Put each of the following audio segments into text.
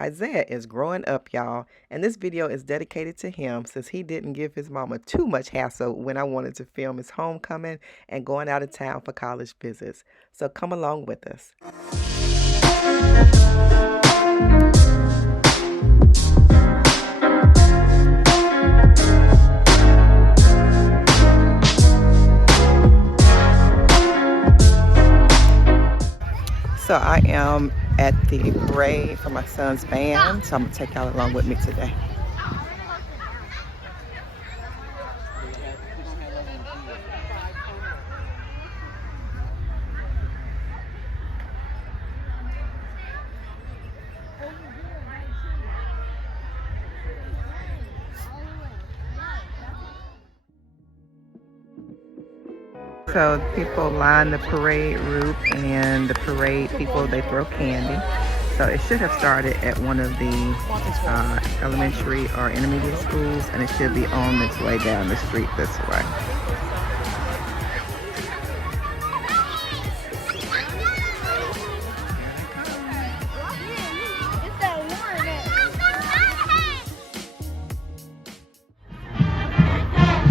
Isaiah is growing up, y'all, and this video is dedicated to him since he didn't give his mama too much hassle when I wanted to film his homecoming and going out of town for college visits. So come along with us. So I am at the parade for my son's band, so I'm gonna take y'all along with me today. So people line the parade route, and the parade people, they throw candy. So it should have started at one of the elementary or intermediate schools, and it should be on its way down the street this way.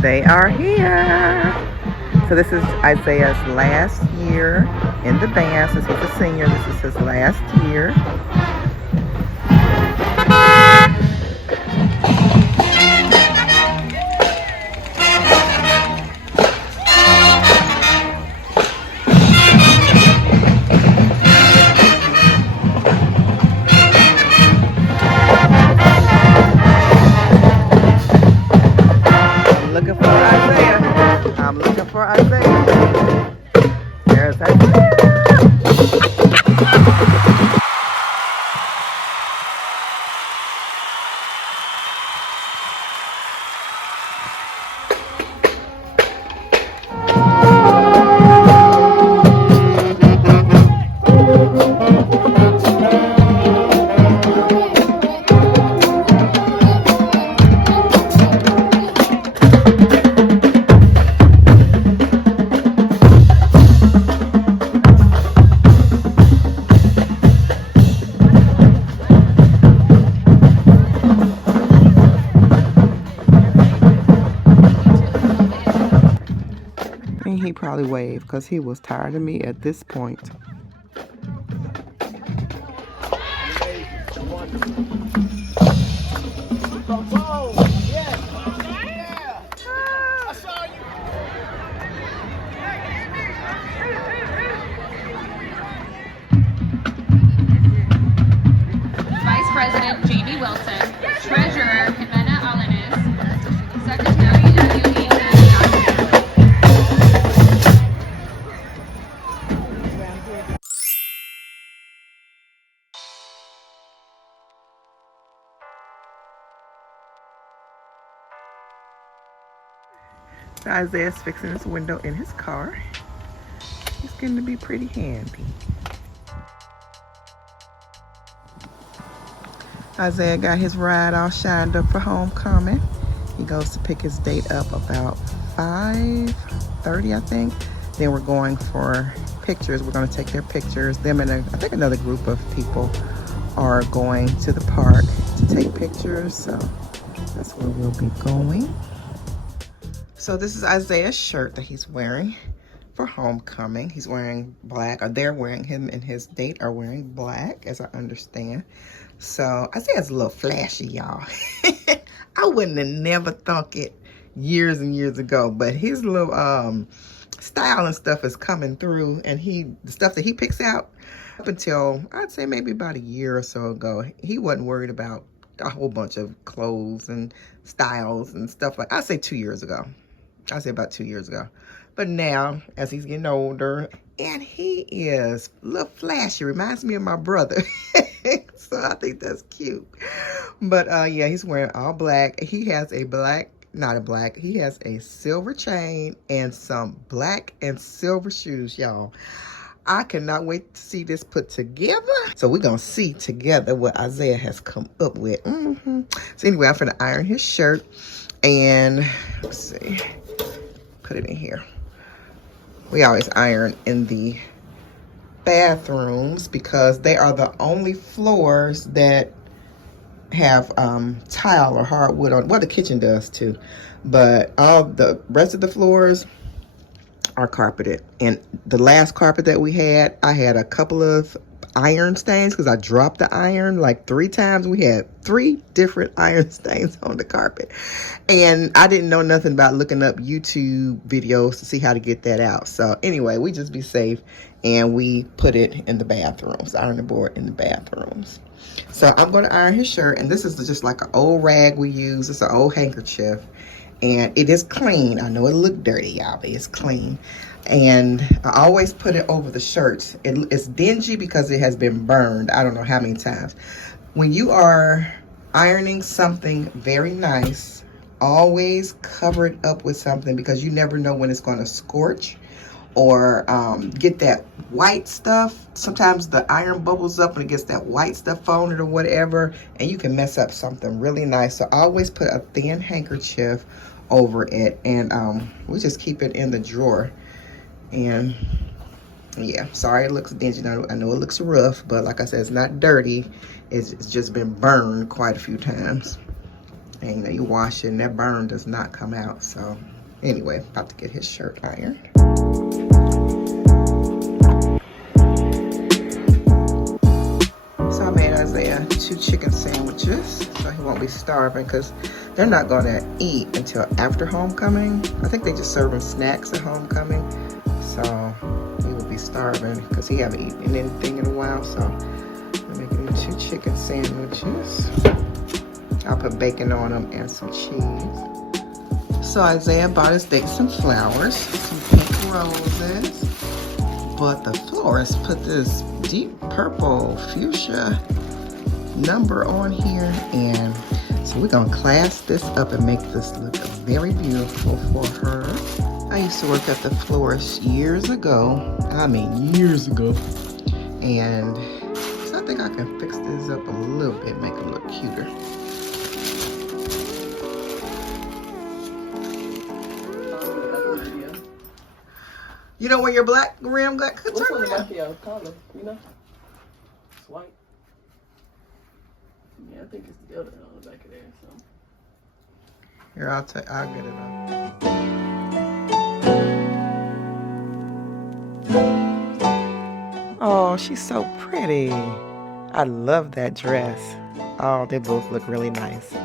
They are here. So this is Isaiah's last year in the band. Since he's a senior, this is his last year. I'm looking for Isaiah. There's Isaiah. He probably waved because he was tired of me at this point. Vice President Jamie Wilson, Treasurer Jimena Alanis, Secretary W.E. So Isaiah's fixing his window in his car. It's getting to be pretty handy. Isaiah got his ride all shined up for homecoming. He goes to pick his date up about 5:30, I think. Then we're going for pictures. We're going to take their pictures. Them and I think another group of people are going to the park to take pictures. So that's where we'll be going. So this is Isaiah's shirt that he's wearing for homecoming. He's wearing black, or they're wearing, him and his date are wearing black, as I understand. So Isaiah's a little flashy, y'all. I wouldn't have never thunk it years and years ago, but his little style and stuff is coming through, and the stuff that he picks out, up until I'd say maybe about a year or so ago, he wasn't worried about a whole bunch of clothes and styles and stuff like, I'd say 2 years ago. I'd say about 2 years ago. But now, as he's getting older, and he is a little flashy, reminds me of my brother. So I think that's cute. But yeah, he's wearing all black. He has a he has a silver chain and some black and silver shoes, y'all. I cannot wait to see this put together. So we're going to see together what Isaiah has come up with. So anyway, I'm going to iron his shirt. And let's see. Put it in here. We always iron in the bathrooms because they are the only floors that have tile or hardwood on. Well, the kitchen does too, but all the rest of the floors are carpeted. And the last carpet that we had, I had a couple of iron stains because I dropped the iron like 3 times. We had 3 different iron stains on the carpet, and I didn't know nothing about looking up YouTube videos to see how to get that out. So anyway, we just be safe, and we put it in the bathrooms, iron the board in the bathrooms. So I'm going to iron his shirt, and this is just like an old rag we use. It's an old handkerchief, and it is clean. I know it look dirty, y'all, but it's clean. And I always put it over the shirts. It's dingy because it has been burned I don't know how many times. When you are ironing something very nice, always cover it up with something, because you never know when it's going to scorch or get that white stuff. Sometimes the iron bubbles up and it gets that white stuff on it or whatever, and you can mess up something really nice. So I always put a thin handkerchief over it, and we just keep it in the drawer. And yeah, sorry it looks dingy. I know it looks rough, but like I said, it's not dirty. It's just been burned quite a few times. And you know, you wash it and that burn does not come out. So anyway, about to get his shirt ironed. So I made Isaiah 2 chicken sandwiches so he won't be starving, because they're not going to eat until after homecoming. I think they just serve him snacks at homecoming. So he will be starving because he haven't eaten anything in a while. So I'm making him 2 chicken sandwiches. I'll put bacon on them and some cheese. So Isaiah bought his date some flowers, some pink roses. But the florist put this deep purple fuchsia number on here. And so we're going to class this up and make this look very beautiful for her. I used to work at the florist years ago. I mean, years ago. And so I think I can fix this up a little bit, make them look cuter. You don't wear your black rim black turn? What's on the back of your collar, you know? It's white. Yeah, I think it's the other on the back of there, so. Here, I'll get it on. Oh, she's so pretty. I love that dress. Oh, they both look really nice.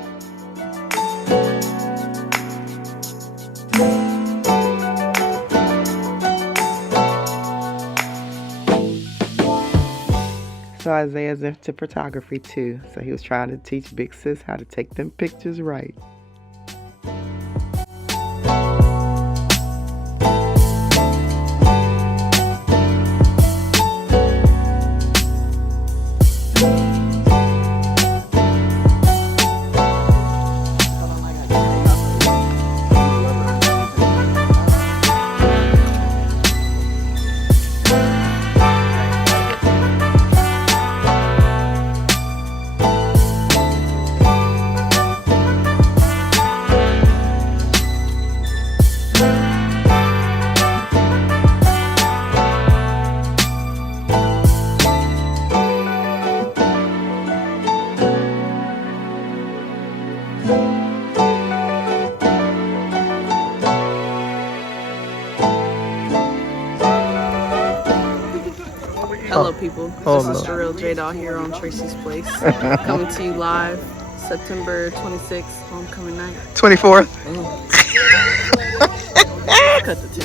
So Isaiah's into photography too. So he was trying to teach Big Sis how to take them pictures right. Hello, people. This is the real J-Doll here on Tracie's Place. Coming to you live September 26th, homecoming night. 24th. Cut the tape.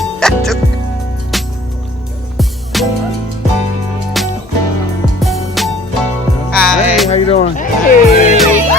Hey, how you doing? Hey.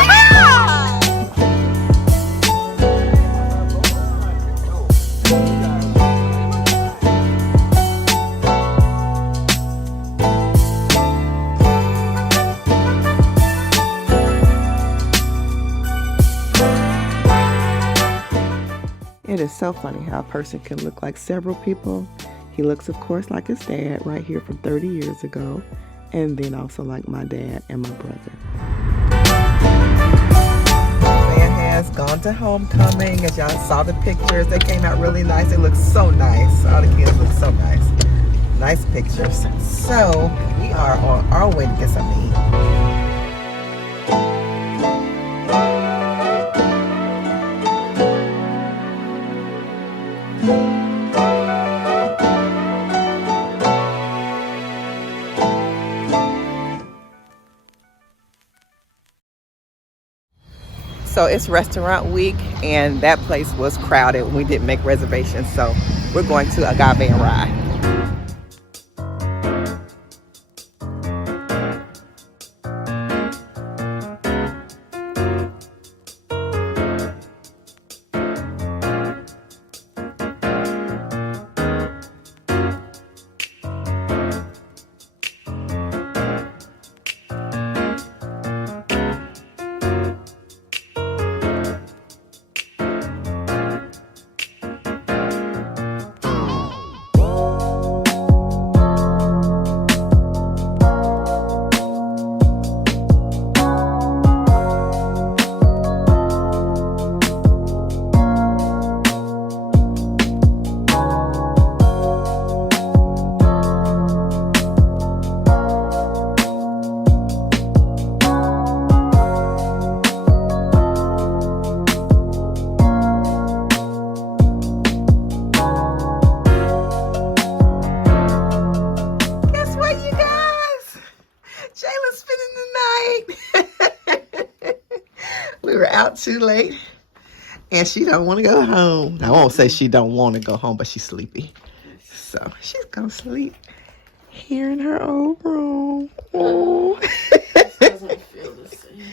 It is so funny how a person can look like several people. He looks, of course, like his dad right here from 30 years ago, and then also like my dad and my brother. Van has gone to homecoming. As y'all saw the pictures, they came out really nice. They look so nice. All the kids look so nice. Nice pictures. So we are on our way to get something to eat. So it's restaurant week, and that place was crowded when we didn't make reservations. So we're going to Agave and Rye. Out too late, and she don't want to go home. I won't say she don't want to go home, but she's sleepy, so she's gonna sleep here in her old room. Oh.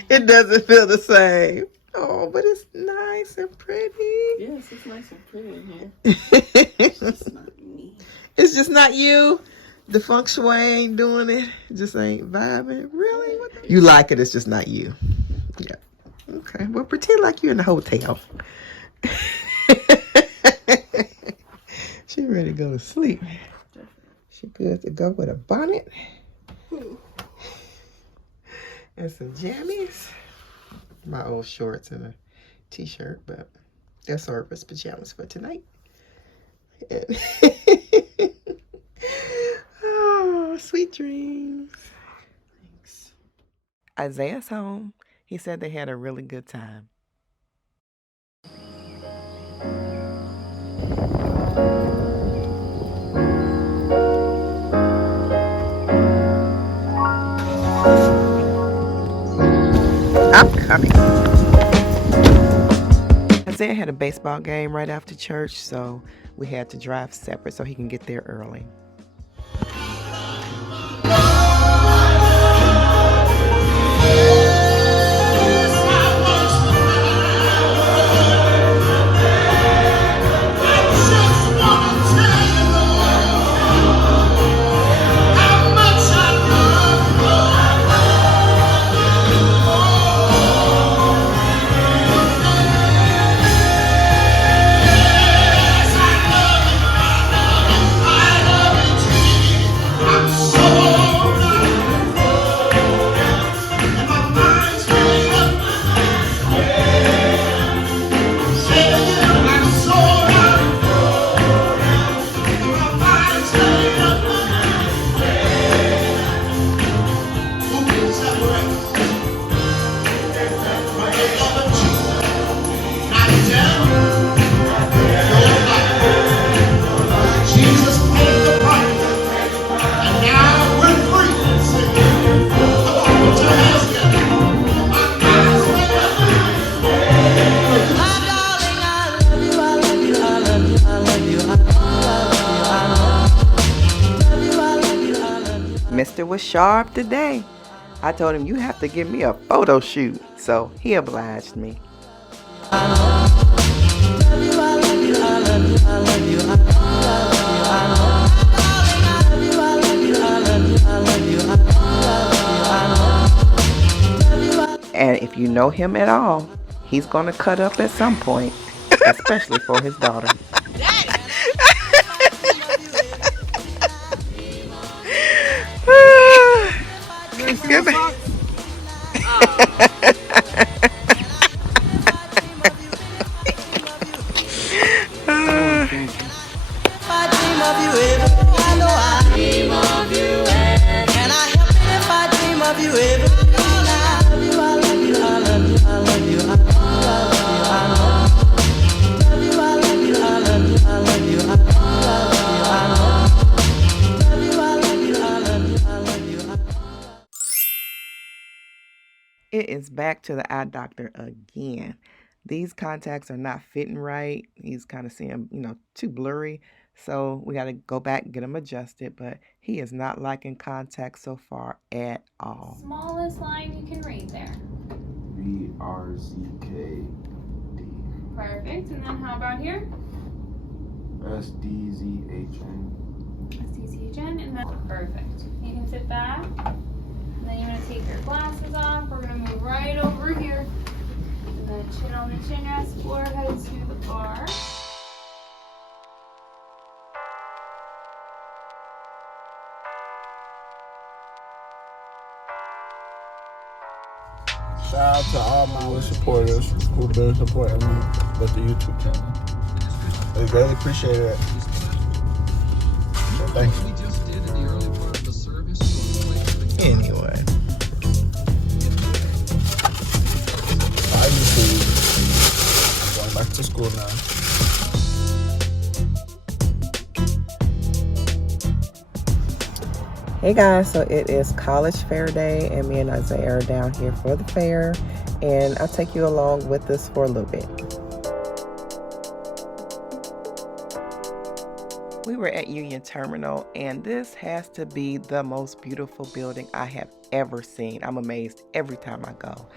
It doesn't feel the same. Oh, but it's nice and pretty. Yes, it's nice and pretty in here. It's just not me. It's just not you. The feng shui ain't doing it. It just ain't vibing. Really? You like it? It's just not you. Yeah. Okay, well, pretend like you're in the hotel. She ready to go to sleep. She good to go with a bonnet and some jammies. My old shorts and a t-shirt, but they're service pajamas for tonight. Oh, sweet dreams. Thanks. Isaiah's home. He said they had a really good time. I'm coming. Isaiah had a baseball game right after church, so we had to drive separate so he can get there early. Mr. was sharp today. I told him, you have to give me a photo shoot. So he obliged me. And if you know him at all, he's going to cut up at some point, especially for his daughter. Good. It is back to the eye doctor again. These contacts are not fitting right. He's kind of seeing, too blurry. So we got to go back and get them adjusted. But he is not liking contacts so far at all. Smallest line you can read there. VRZKD. Perfect. And then how about here? SDZHN. SDZHN. And then perfect. You can sit back. And then you're going to take your glasses off. We're going to move right over here. And then chin on the chin rest, forehead to the bar. Shout out to all my supporters who've been supporting me with the YouTube channel. I greatly appreciate it. So thank you. Anyway. I'm going back to school now. Hey guys, so it is college fair day and me and Isaiah are down here for the fair, and I'll take you along with us for a little bit. We were at Union Terminal, and this has to be the most beautiful building I have ever seen. I'm amazed every time I go.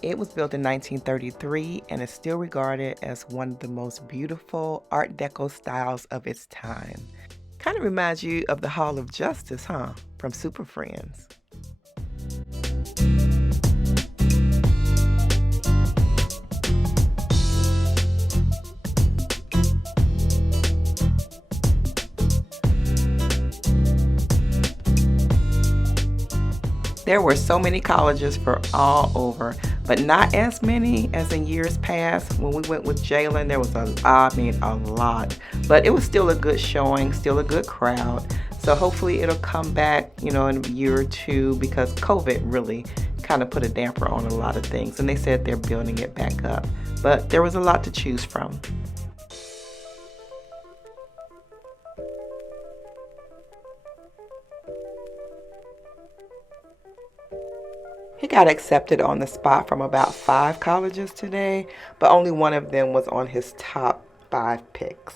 It was built in 1933 and is still regarded as one of the most beautiful Art Deco styles of its time. Kind of reminds you of the Hall of Justice, huh? From Super Friends. There were so many colleges for all over, but not as many as in years past. When we went with Jalen, there was a lot. But it was still a good showing, still a good crowd. So hopefully it'll come back, in a year or two, because COVID really kind of put a damper on a lot of things. And they said they're building it back up. But there was a lot to choose from. He got accepted on the spot from about 5 colleges today, but only one of them was on his top 5 picks.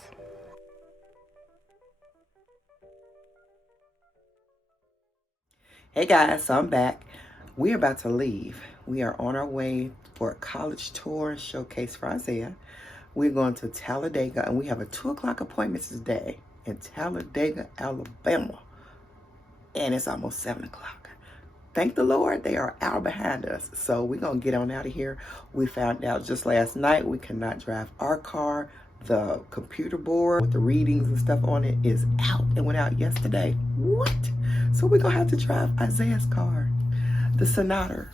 Hey guys, so I'm back. We're about to leave. We are on our way for a college tour and showcase for Isaiah. We're going to Talladega, and we have a 2 o'clock appointment today in Talladega, Alabama. And it's almost 7 o'clock. Thank the Lord, they are out behind us. So we're going to get on out of here. We found out just last night we cannot drive our car. The computer board with the readings and stuff on it is out. It went out yesterday. What? So we're going to have to drive Isaiah's car. The Sonata,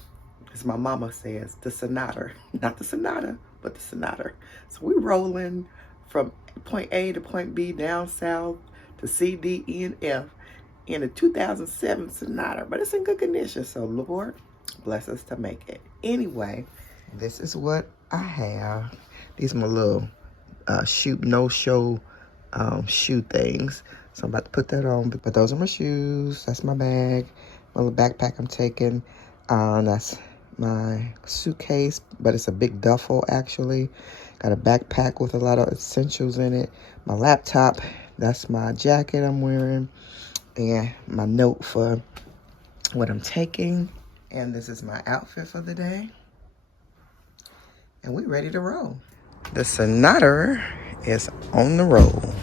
as my mama says, the Sonata. Not the Sonata, but the Sonata. So we're rolling from point A to point B, down south to C, D, E, and F. In a 2007 Sonata, but it's in good condition, so Lord bless us to make it. Anyway, this is what I have. These are my little no-show shoe things. So I'm about to put that on, but those are my shoes. That's my bag, my little backpack I'm taking. That's my suitcase, but it's a big duffel actually. Got a backpack with a lot of essentials in it. My laptop, that's my jacket I'm wearing. And my note for what I'm taking. And this is my outfit for the day. And we're ready to roll. The Sonata is on the roll.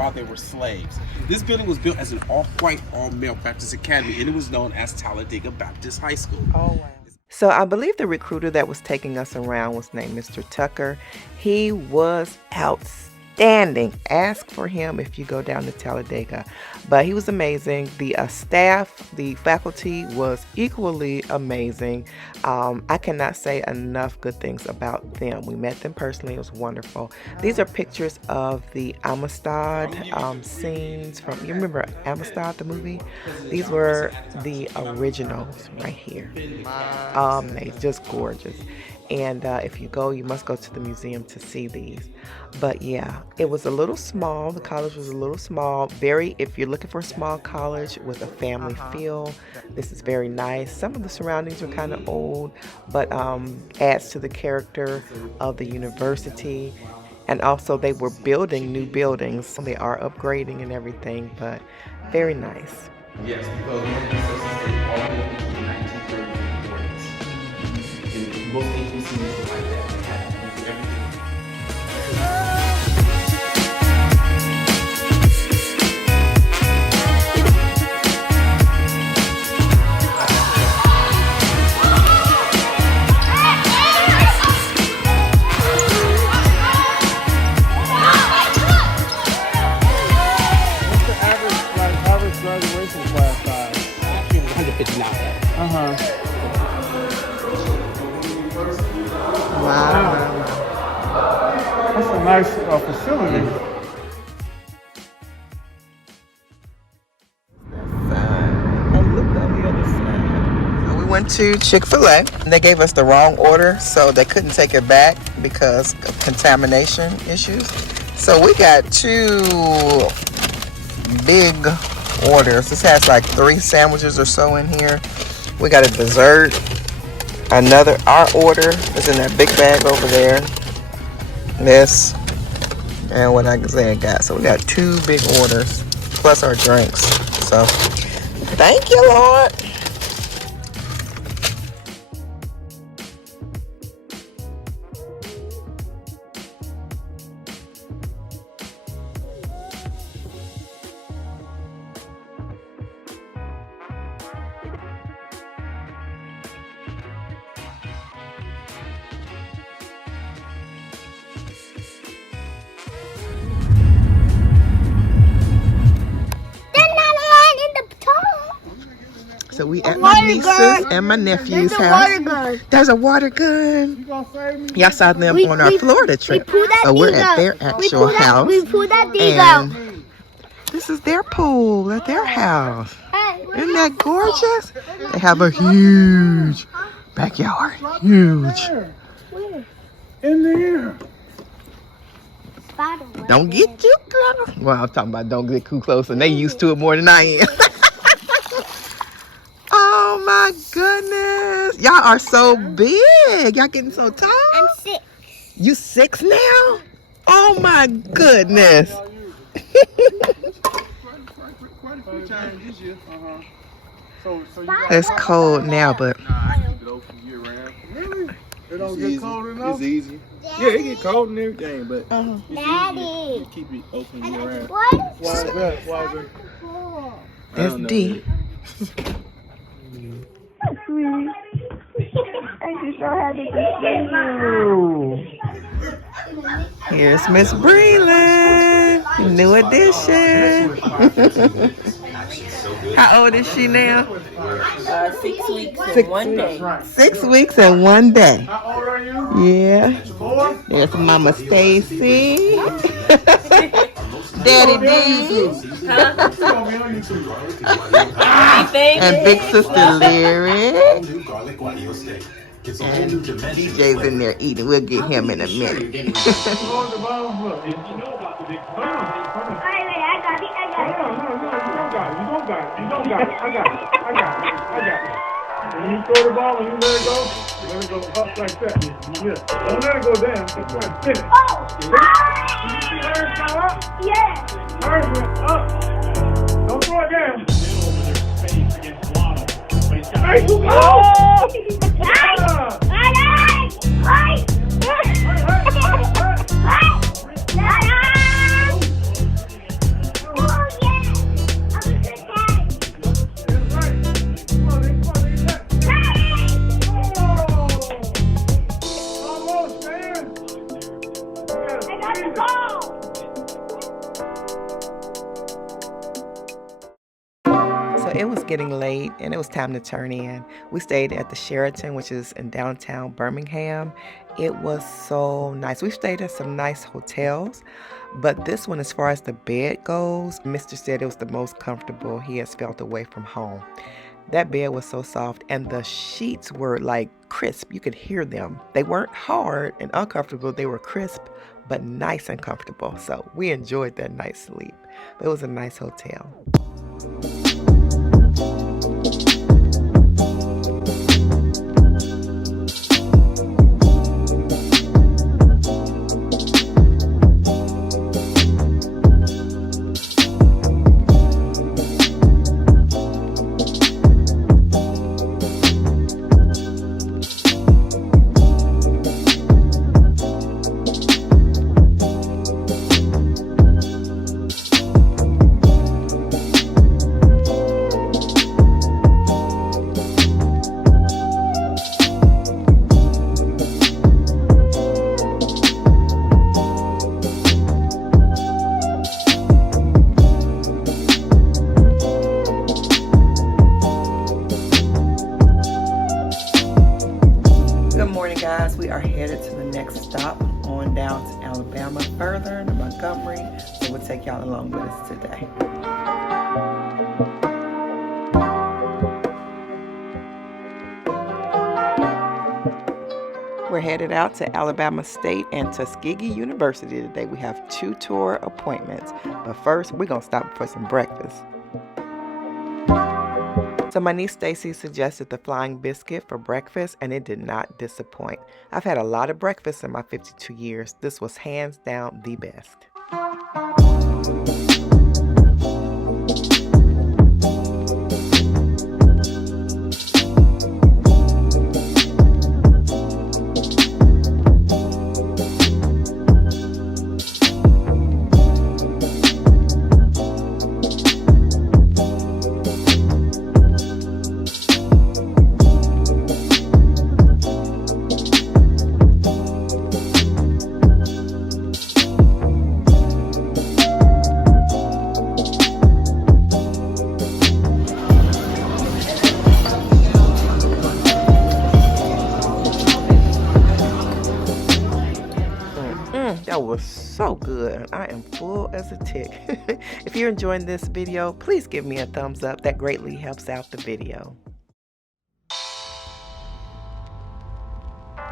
while they were slaves. This building was built as an all-white, all-male Baptist academy, and it was known as Talladega Baptist High School. Oh, wow. So I believe the recruiter that was taking us around was named Mr. Tucker. He was outstanding. Ask for him if you go down to Talladega. But he was amazing. The staff, the faculty was equally amazing. I cannot say enough good things about them. We met them personally. It was wonderful. These are pictures of the Amistad scenes from, you remember Amistad, the movie? These were the originals right here. Amazing, just gorgeous. And if you go, you must go to the museum to see these. But yeah, it was a little small. The college was a little small. Very, if you're looking for a small college with a family feel, this is very nice. Some of the surroundings are kind of old, but adds to the character of the university. And also they were building new buildings. So they are upgrading and everything, but very nice. Yes, because all the way up to the 1930s and 40s. And most HBCUs were like that. They had to use everything. Graduation class size. 159. Wow. That's a nice facility. So we went to Chick-fil-A. They gave us the wrong order, so they couldn't take it back because of contamination issues. So we got 2 big orders. This has like 3 sandwiches or so in here. We got a dessert. Our order is in that big bag over there. This and what I got. So we got 2 big orders plus our drinks. So thank you, Lord. So we at my niece's and my nephew's house. There's a water gun. Y'all saw them on our Florida trip. But we're at their actual house. And this is their pool at their house. Isn't that gorgeous? They have a huge backyard. Huge. In there. Don't get too close. Well, I'm talking about don't get too close. And they used to it more than I am. Oh my goodness. Y'all are so big. Y'all getting so tall. I'm 6. You 6 now? Oh my goodness. It's cold now, but It don't get cold enough. It's easy. Yeah, it get cold and everything, but Daddy. you keep it open year round. What? Why is that? Why is that? that's D. Here's Miss Breland, new edition. How old is she now? 6 weeks and 1 day. 6 weeks and 1 day. How old are you? Yeah. There's Mama Stacy. Daddy D. And big sister Lyric. And DJ's in there eating. We'll get him in a minute. I got it. I got it. When you throw the ball and you let it go up like that. Yeah. Don't let it go down. Just try to spin it. Oh! Did you see hers go up? Yeah. Hers went up. Don't throw it down. Hey, you go! Well, it was getting late and it was time to turn in. We stayed at the Sheraton, which is in downtown Birmingham. It was so nice. We've stayed at some nice hotels, but this one, as far as the bed goes, Mr. said it was the most comfortable he has felt away from home. That bed was so soft and the sheets were like crisp. You could hear them. They weren't hard and uncomfortable. They were crisp, but nice and comfortable. So we enjoyed that night's sleep. It was a nice hotel. Guys, we are headed to the next stop on down to Alabama, further to Montgomery, so we'll take y'all along with us today. We're headed out to Alabama State and Tuskegee University today. We have 2 tour appointments, but first we're gonna stop for some breakfast. So my niece Stacy suggested the Flying Biscuit for breakfast, and it did not disappoint. I've had a lot of breakfast in my 52 years. This was hands down the best. That was so good. I am full as a tick. If you're enjoying this video, please give me a thumbs up. That greatly helps out the video.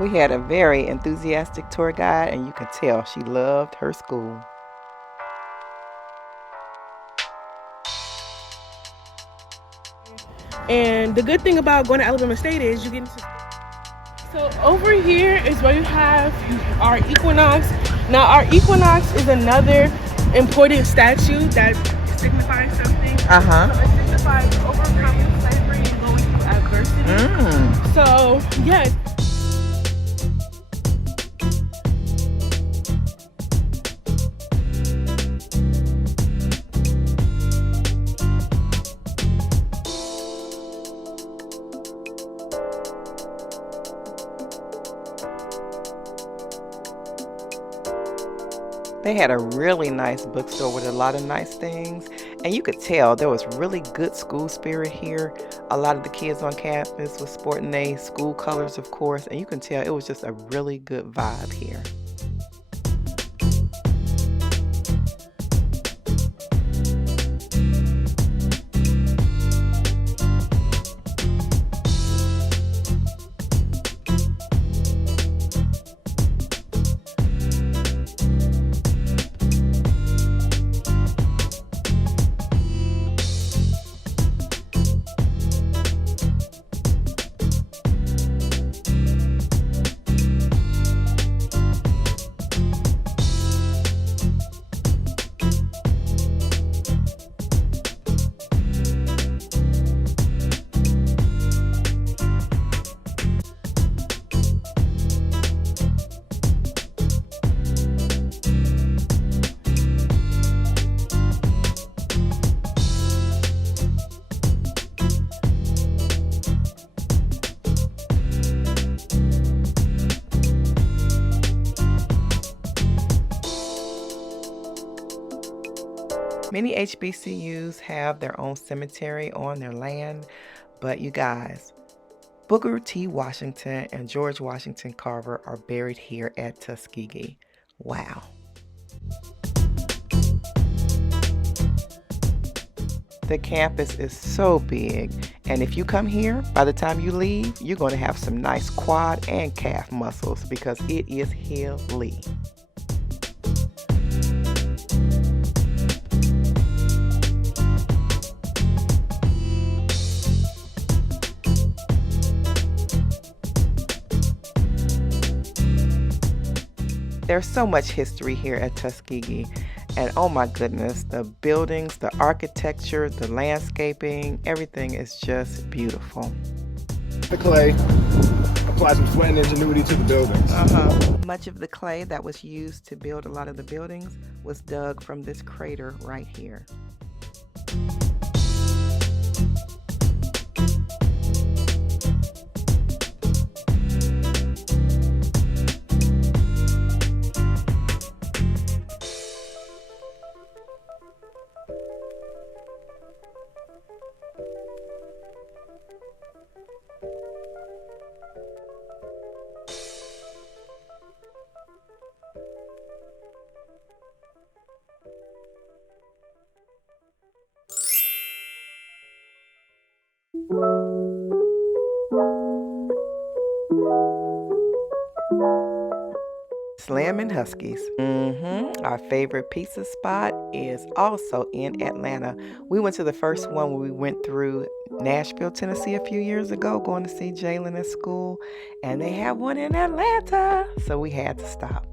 We had a very enthusiastic tour guide, and you could tell she loved her school. And the good thing about going to Alabama State is you get into... So over here is where you have our equinox. Now our equinox is another important statue that signifies something. So it signifies overcoming slavery and going through adversity. So yes. They had a really nice bookstore with a lot of nice things, and you could tell there was really good school spirit here. A lot of the kids on campus were sporting their school colors, of course, and you can tell it was just a really good vibe here. Many HBCUs have their own cemetery on their land, but you guys, Booker T. Washington and George Washington Carver are buried here at Tuskegee. Wow. The campus is so big, and if you come here, by the time you leave, you're going to have some nice quad and calf muscles because it is hilly. There's so much history here at Tuskegee, and oh my goodness, the buildings, the architecture, the landscaping, everything is just beautiful. The clay, apply some sweat and ingenuity to the buildings. Much of the clay that was used to build a lot of the buildings was dug from this crater right here. Slim and Huskies. Our favorite pizza spot is also in Atlanta. We went to the first one when we went through Nashville, Tennessee a few years ago, going to see Jalen at school, and they have one in Atlanta, so we had to stop.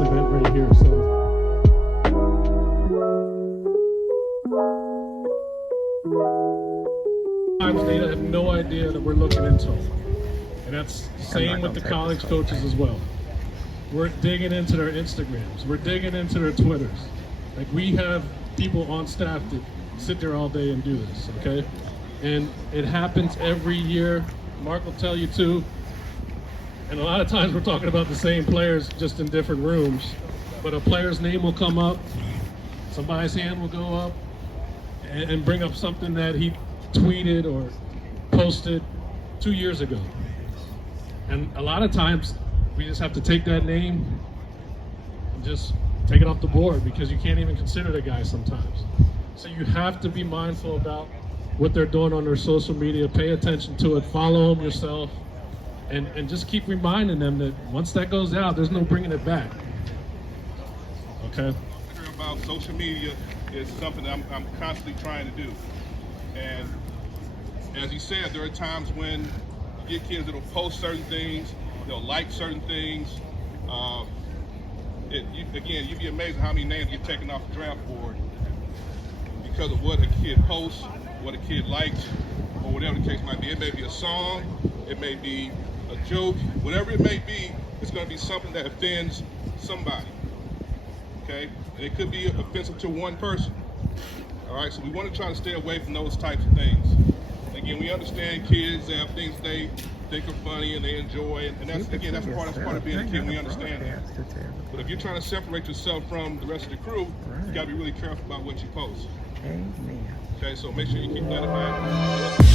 event right here. So sometimes they have no idea that we're looking into them. And that's the same with the college coaches as well. We're digging into their Instagrams. We're digging into their Twitters. Like, we have people on staff that sit there all day and do this, okay? And it happens every year. Mark will tell you too. And a lot of times we're talking about the same players, just in different rooms. But a player's name will come up, somebody's hand will go up, and bring up something that he tweeted or posted 2 years ago. And a lot of times we just have to take that name and just take it off the board, because you can't even consider the guy sometimes. So you have to be mindful about what they're doing on their social media, pay attention to it, follow them yourself, and just keep reminding them that once that goes out, there's no bringing it back. Okay? About social media is something that I'm constantly trying to do. And as you said, there are times when you get kids that'll post certain things, they'll like certain things. Again, you'd be amazed at how many names get taken off the draft board because of what a kid posts, what a kid likes, or whatever the case might be. It may be a song, it may be a joke, whatever it may be, it's going to be something that offends somebody. Okay? And it could be offensive to one person. All right, so we want to try to stay away from those types of things. Again, we understand kids have things they think are funny and they enjoy, and that's part of being a kid. We understand that. But if you're trying to separate yourself from the rest of the crew, you got to be really careful about what you post. Amen. Okay, so make sure you keep that in mind.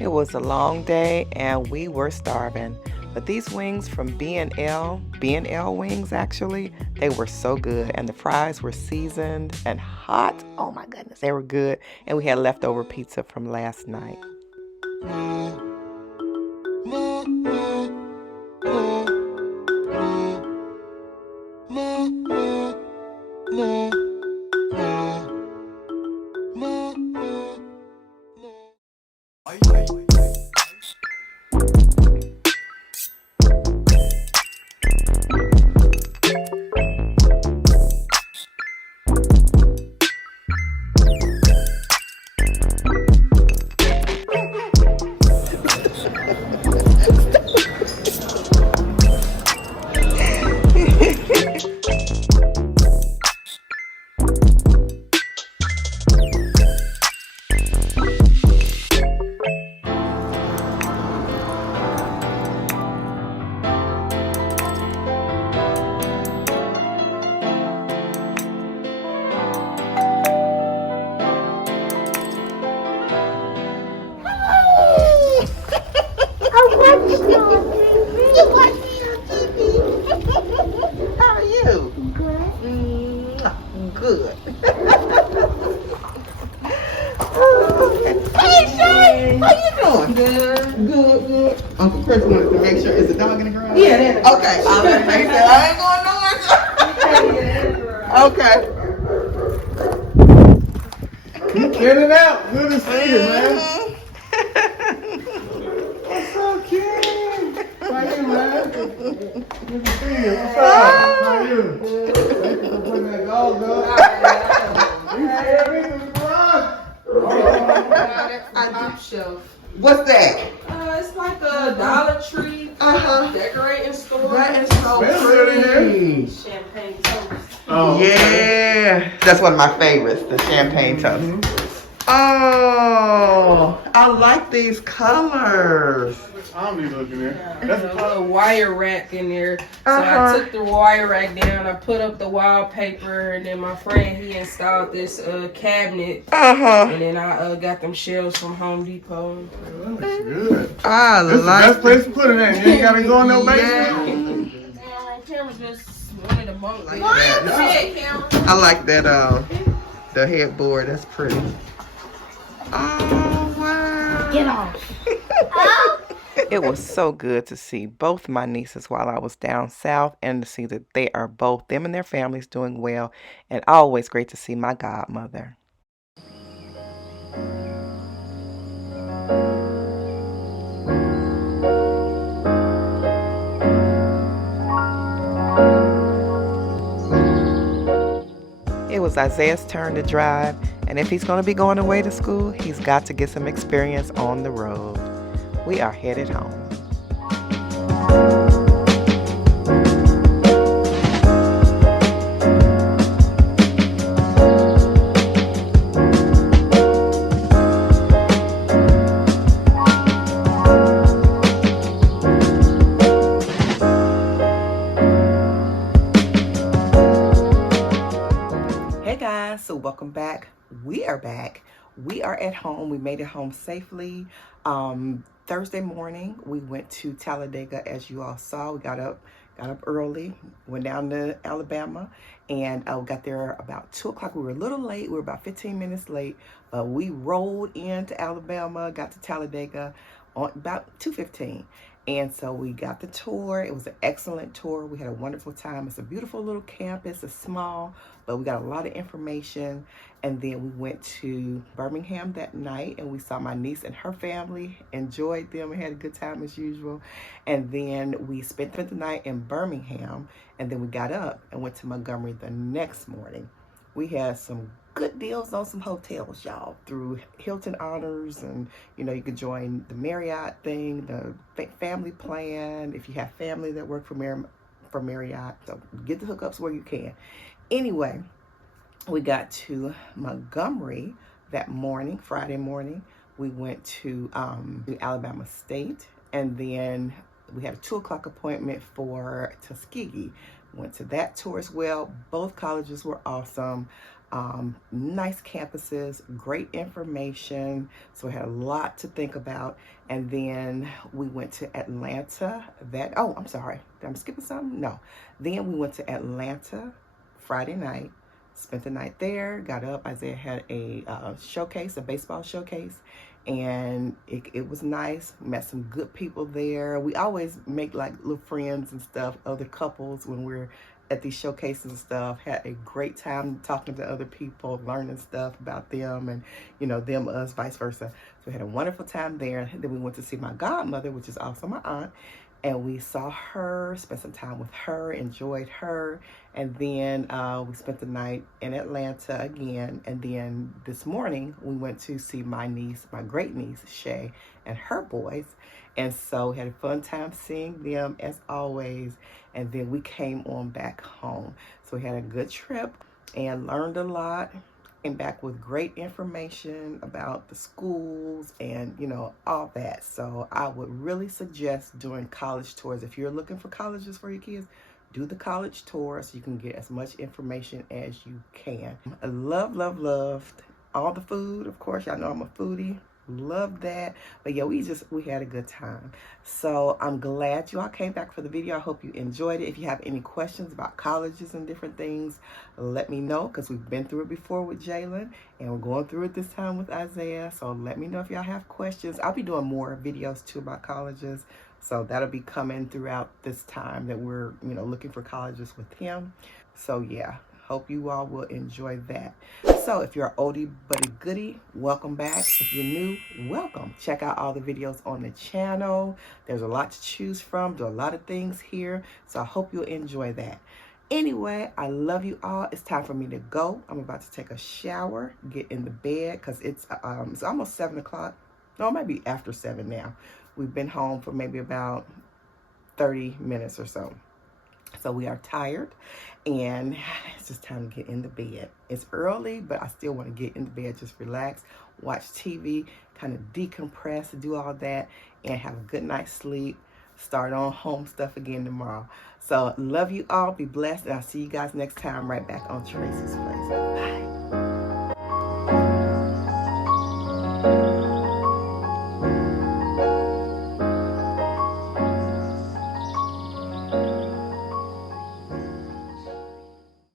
It was a long day and we were starving. But these wings from B&L wings actually, they were so good. And the fries were seasoned and hot. Oh my goodness, they were good. And we had leftover pizza from last night. doing? Good. Good. Uncle Chris wanted to make sure, is the dog in the garage? Yeah, that's Okay, I let him make that. I ain't going nowhere. Get it out. Good to see you, man. What's up, kid? How you, man? Good to see you. What's up? How you? Thank you for putting that dog up. You scared me to the garage? That's the top shelf. What's that? It's like a Dollar Tree decorating store. That is so Vanessa in pretty. Champagne toast. Oh, Yeah, that's one of my favorites, the champagne toast. Oh, I like these colors. I'm looking there. There's a little wire rack in there. So Uh-huh. I took the wire rack down, I put up the wallpaper, and then my friend, he installed this cabinet. And then I got them shelves from Home Depot. That looks good. I This is the best place to put it in. You ain't gotta go in no basement. Cameron just wanted to bunk like that. I like that the headboard. That's pretty. Oh wow. Get off. It was so good to see both my nieces while I was down south and to see that they are both, them and their families, doing well, and always great to see my godmother. It was Isaiah's turn to drive, and if he's going to be going away to school, he's got to get some experience on the road. We are headed home. Hey guys, so welcome back. We are back. We are at home. We made it home safely. Thursday morning, we went to Talladega, as you all saw. We got up early, went down to Alabama, and we got there about 2 o'clock. We were a little late. We were about 15 minutes late, but we rolled into Alabama, got to Talladega on about 2:15. And so we got the tour. It was an excellent tour. We had a wonderful time. It's a beautiful little campus. It's small, but we got a lot of information. And then we went to Birmingham that night, and we saw my niece and her family, enjoyed them, and had a good time as usual. And then we spent the night in Birmingham, and then we got up and went to Montgomery the next morning. We had some good deals on some hotels, y'all, through Hilton Honors, and you know, you could join the Marriott thing, the family plan, if you have family that work for Marriott. So get the hookups where you can. Anyway, we got to Montgomery that morning, Friday morning. We went to Alabama State, and then we had a 2 o'clock appointment for Tuskegee. Went to that tour as well. Both colleges were awesome. Nice campuses, great information. So we had a lot to think about. And then we went to Atlanta I'm sorry, did I skip something? No. Then we went to Atlanta Friday night, spent the night there, got up. Isaiah had a showcase, a baseball showcase, and it was nice. Met some good people there. We always make like little friends and stuff, other couples, when we're at these showcases and stuff. Had a great time talking to other people, learning stuff about them, and you know, them, us, vice versa. So we had a wonderful time there. Then we went to see my godmother, which is also my aunt, and we saw her, spent some time with her, enjoyed her. And then we spent the night in Atlanta again. And then this morning we went to see my niece, my great niece, Shay, and her boys. And so we had a fun time seeing them as always. And then we came on back home. So we had a good trip and learned a lot. Came back with great information about the schools and, you know, all that. So I would really suggest doing college tours. If you're looking for colleges for your kids, do the college tour so you can get as much information as you can. I loved all the food. Of course, y'all know I'm a foodie. Loved that. But yeah, we had a good time. So I'm glad you all came back for the video. I hope you enjoyed it. If you have any questions about colleges and different things, let me know, because we've been through it before with Jalen, and we're going through it this time with Isaiah. So let me know if y'all have questions. I'll be doing more videos too about colleges, so that'll be coming throughout this time that we're, you know, looking for colleges with him. So yeah, hope you all will enjoy that. So if you're an oldie but a goodie, welcome back. If you're new, welcome. Check out all the videos on the channel. There's a lot to choose from. Do a lot of things here. So I hope you'll enjoy that. Anyway, I love you all. It's time for me to go. I'm about to take a shower, get in the bed, because it's almost 7 o'clock. No, it might be after 7 now. We've been home for maybe about 30 minutes or so. So we are tired, and it's just time to get in the bed. It's early, but I still want to get in the bed, just relax, watch TV, kind of decompress, do all that, and have a good night's sleep. Start on home stuff again tomorrow. So love you all. Be blessed, and I'll see you guys next time right back on Tracie's Place. Bye.